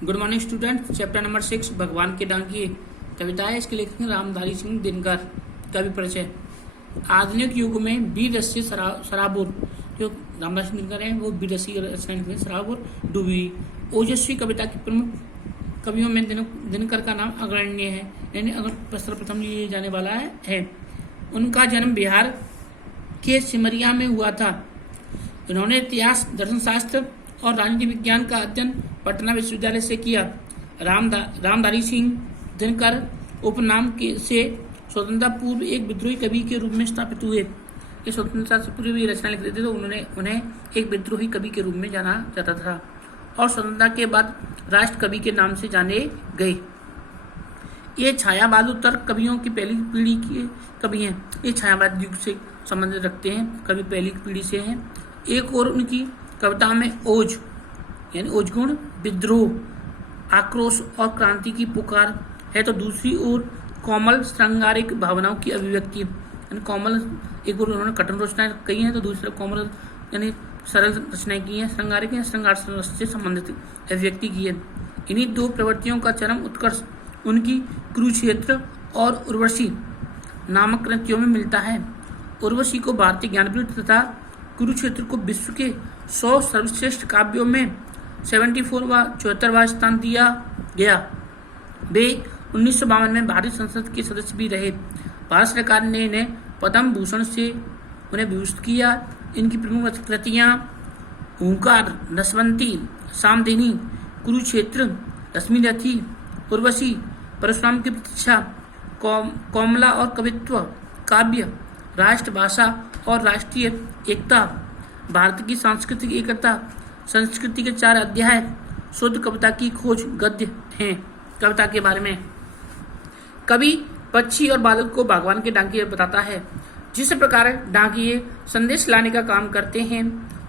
Good morning student. Chapter number 6 भगवान के डांकिए कविता है। इसके लेखक रामधारी सिंह दिनकर। कवि परिचय। आधुनिक युग में वीर रसी सराबुर, जो रामधारी सिंह दिनकर है वो वीर रसी रचना सराबुर डूबी। ओजस्वी कविता के प्रमुख कवियों में दिनकर का नाम अग्रण्य है, यानी प्रथम लिए जाने वाला है। उनका जन्म बिहार के सिमरिया में हुआ था। इन्होंने इतिहास, दर्शन शास्त्र और राजनीति विज्ञान का अध्ययन पटना विश्वविद्यालय से किया। रामधारी सिंह दिनकर उपनाम से स्वतंत्रता पूर्व एक विद्रोही कवि के रूप में स्थापित हुए। ये स्वतंत्रता से पूर्व भी रचना लिखते थे, तो उन्हें एक विद्रोही कवि के रूप में जाना जाता था और स्वतंत्रता के बाद राष्ट्र कवि के नाम से जाने गए। ये छायावाद उत्तर कवियों की पहली पीढ़ी के कवि हैं। ये छायावाद युग से संबंध रखते हैं, कवि पहली पीढ़ी से हैं। एक और उनकी कविता में ओज यानी ओजगुण, विद्रोह, आक्रोश और क्रांति की पुकार है, तो दूसरी ओर कोमल श्रृंगारिक भावनाओं की अभिव्यक्ति यानी कोमल। एक ओर उन्होंने कठिन रचनाएं कही हैं, तो दूसरे कोमल यानी सरल रचनाएं की हैं, श्रृंगारिक या श्रृंगार से संबंधित अभिव्यक्ति की है। इन्हीं दो प्रवृत्तियों का चरम उत्कर्ष उनकी कुरुक्षेत्र और उर्वशी नामक कृतियों में मिलता है। उर्वशी को भारतीय ज्ञानपीठ तथा कुरुक्षेत्र को विश्व के 100 सर्वश्रेष्ठ काव्यों में 74वां स्थान दिया गया। वे 1952 में भारतीय संसद के सदस्य भी रहे। भारत सरकार ने इन्हें पद्म भूषण से उन्हें विभूषित किया। इनकी प्रमुख कृतियां हुंकार, नसवंती, सामधिनी, कुरुक्षेत्र, रश्मिरथी, उर्वशी, परशुराम की प्रतीक्षा, कोमला और कवित्व काव्य, राष्ट्रभाषा और राष्ट्रीय एकता, भारत की सांस्कृतिक एकता, संस्कृति के 4 अध्याय, शुद्ध कविता की खोज गद्य हैं। कविता के बारे में कवि पक्षी और बादल को भगवान के डाकिए बताता है। जिस प्रकार डाकिए संदेश लाने का काम करते हैं,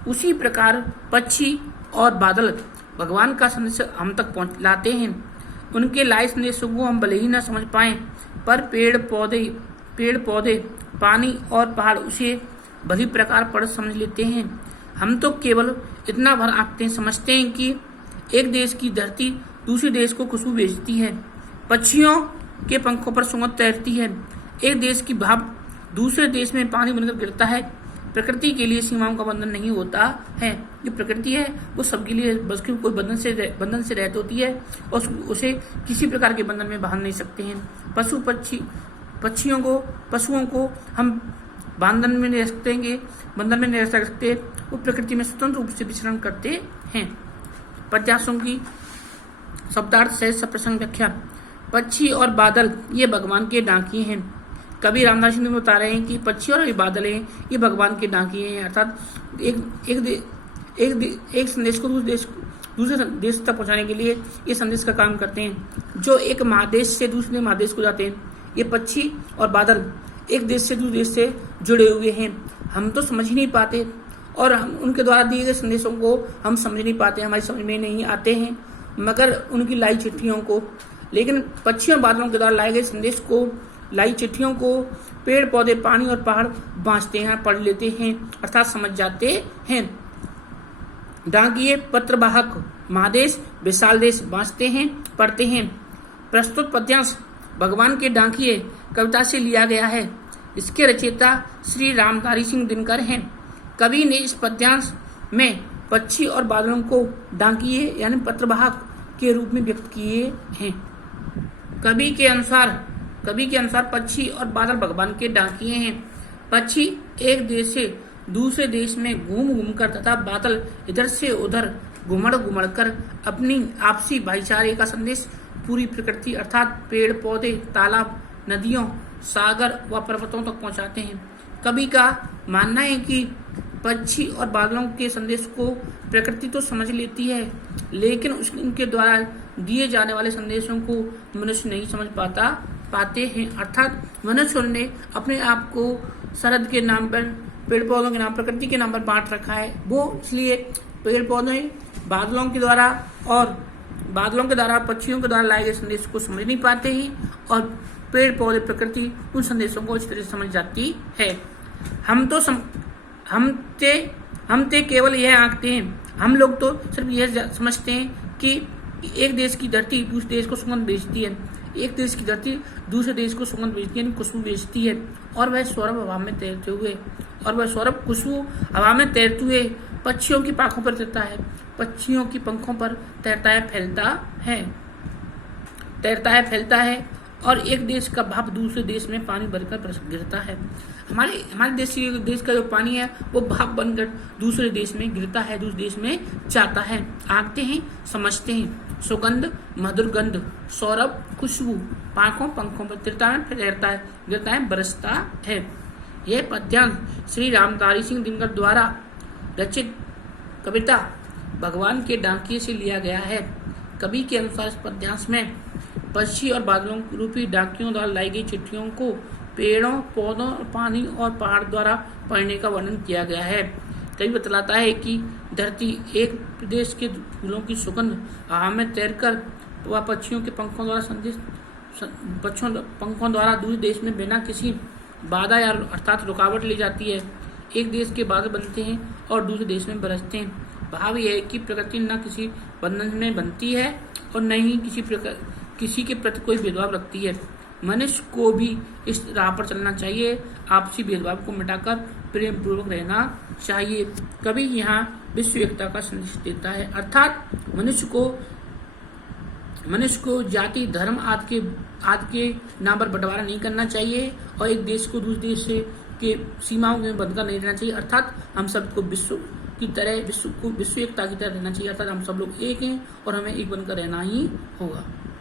उसी प्रकार पक्षी और बादल भगवान का संदेश हम तक लाते हैं। उनके लाए संदेशों को हम भले ही न समझ पाएं, पर पेड़ पौधे, पानी और पहाड़ उसे भली प्रकार पढ़ समझ लेते हैं। हम तो केवल इतना भर आंकते समझते हैं कि एक देश की धरती दूसरे देश को खुशबू भेजती है, पक्षियों के पंखों पर सुगंध तैरती है, एक देश की भाप दूसरे देश में पानी बनकर गिरता है। प्रकृति के लिए सीमाओं का बंधन नहीं होता है। जो प्रकृति है वो सबके लिए बस कोई बंधन से रहती होती है और उसे किसी प्रकार के बंधन में बांध नहीं सकते हैं। पशुओं को हम बंधन में नहीं रख सकते, वो प्रकृति में स्वतंत्र रूप से विचरण करते हैं। पचासों की शब्दार्थ सहित सप्रसंग व्याख्या। पक्षी और बादल ये भगवान के डाकिए हैं। कवि रामधारी सिंह बता रहे हैं कि पक्षी और ये बादल हैं, ये भगवान के डाकिए हैं, अर्थात एक संदेश को दूसरे देश तक पहुंचाने के लिए ये संदेश का काम करते हैं। जो एक महादेश से दूसरे महादेश को जाते हैं, ये पक्षी और बादल एक देश से दूसरे देश से जुड़े हुए हैं। हम तो समझ ही नहीं पाते और हम उनके द्वारा दिए गए संदेशों को हम समझ नहीं पाते, हमारी समझ में नहीं आते हैं, मगर उनकी लाई चिट्ठियों को, लेकिन पक्षियों और बादलों के द्वारा लाए गए संदेश को, लाई चिट्ठियों को पेड़ पौधे, पानी और पहाड़ बाँचते हैं, पढ़ लेते हैं, अर्थात समझ जाते हैं। डाकिए पत्रवाहक महादेश विशाल देश बाँचते हैं, पढ़ते हैं। प्रस्तुत पद्यांश भगवान के डाकिए कविता से लिया गया है। इसके रचयिता श्री रामधारी सिंह दिनकर हैं। कवि ने इस पद्यांश में पक्षी और बादलों को डाकिए यानी पत्रवाहक के रूप में व्यक्त किए हैं। कवि के अनुसार पक्षी और बादल भगवान के डाकिए हैं। पक्षी एक देश से दूसरे देश में घूम कर तथा बादल इधर से उधर घुमड़ कर अपनी आपसी भाईचारे का संदेश पूरी प्रकृति अर्थात पेड़ पौधे, तालाब, नदियों, सागर व पर्वतों तक पहुंचाते हैं। कवि का मानना है कि पक्षी और बादलों के संदेश को प्रकृति तो समझ लेती है, लेकिन उनके द्वारा दिए जाने वाले संदेशों को मनुष्य नहीं समझ पाते हैं। अर्थात मनुष्य ने अपने आप को शरद के नाम पर, पेड़ पौधों के नाम, प्रकृति के नाम पर बांट रखा है। वो इसलिए पेड़ पौधे बादलों के द्वारा पक्षियों के द्वारा लाए गए संदेश को समझ नहीं पाते ही, और पेड़ पौधे प्रकृति उन संदेशों को इस तरह से समझ जाती है। हम ते केवल यह आंकते हैं, हम लोग तो सिर्फ यह समझते हैं कि एक देश की धरती दूसरे देश को सुगंध बेचती है, एक देश की धरती दूसरे देश को सुगंध बेचती है, यानी खुशबू बेचती है। और वह सौरभ हवा में तैरते हुए, और वह सौरभ खुशबू हवा में तैरते हुए पक्षियों की पाखों पर तैरता है, पक्षियों की पंखों पर तैरता है, फैलता है और एक देश का भाप दूसरे देश में पानी भरकर गिरता है। हमारे देश का जो पानी है वो भाप बनकर दूसरे देश में गिरता है, दूसरे देश में जाता है। आंकते हैं, समझते हैं। सुगंध, मधुर गंध, सौरभ, खुशबू, पंखों पर तैरता है, फैलता है, गिरता है, बरसता है। यह पद्यांश श्री रामधारी सिंह दिनकर द्वारा रचित कविता भगवान के डाकिये से लिया गया है। कवि के अनुसार इस पद्यांश में पक्षी और बादलों रूपी डाकियों द्वारा लाई गई चिट्ठियों को पेड़ों, पौधों, पानी और पहाड़ द्वारा पढ़ने का वर्णन किया गया है। कवि बतलाता है कि धरती एक प्रदेश के फूलों की सुगंध हवा में तैरकर वह पक्षियों के पंखों द्वारा दूसरे देश में बिना किसी बाधा या अर्थात रुकावट ले जाती है। एक देश के बादल बनते हैं और दूसरे देश में बरसते हैं। भाव यह है कि प्रकृति न किसी बंधन में बनती है और न ही किसी के प्रति कोई भेदभाव रखती है। मनुष्य को भी इस राह पर चलना चाहिए, आपसी भेदभाव को मिटाकर प्रेम पूर्वक रहना चाहिए। कवि यहाँ विश्व एकता का संदेश देता है, अर्थात मनुष्य को जाति, धर्म आदि के नाम पर बंटवारा नहीं करना चाहिए और एक देश को दूसरे देश के सीमाओं में बंधकर नहीं रहना चाहिए। अर्थात हम सबको विश्व एकता की तरह रहना चाहिए। अर्थात हम सब लोग एक हैं और हमें एक बनकर रहना ही होगा।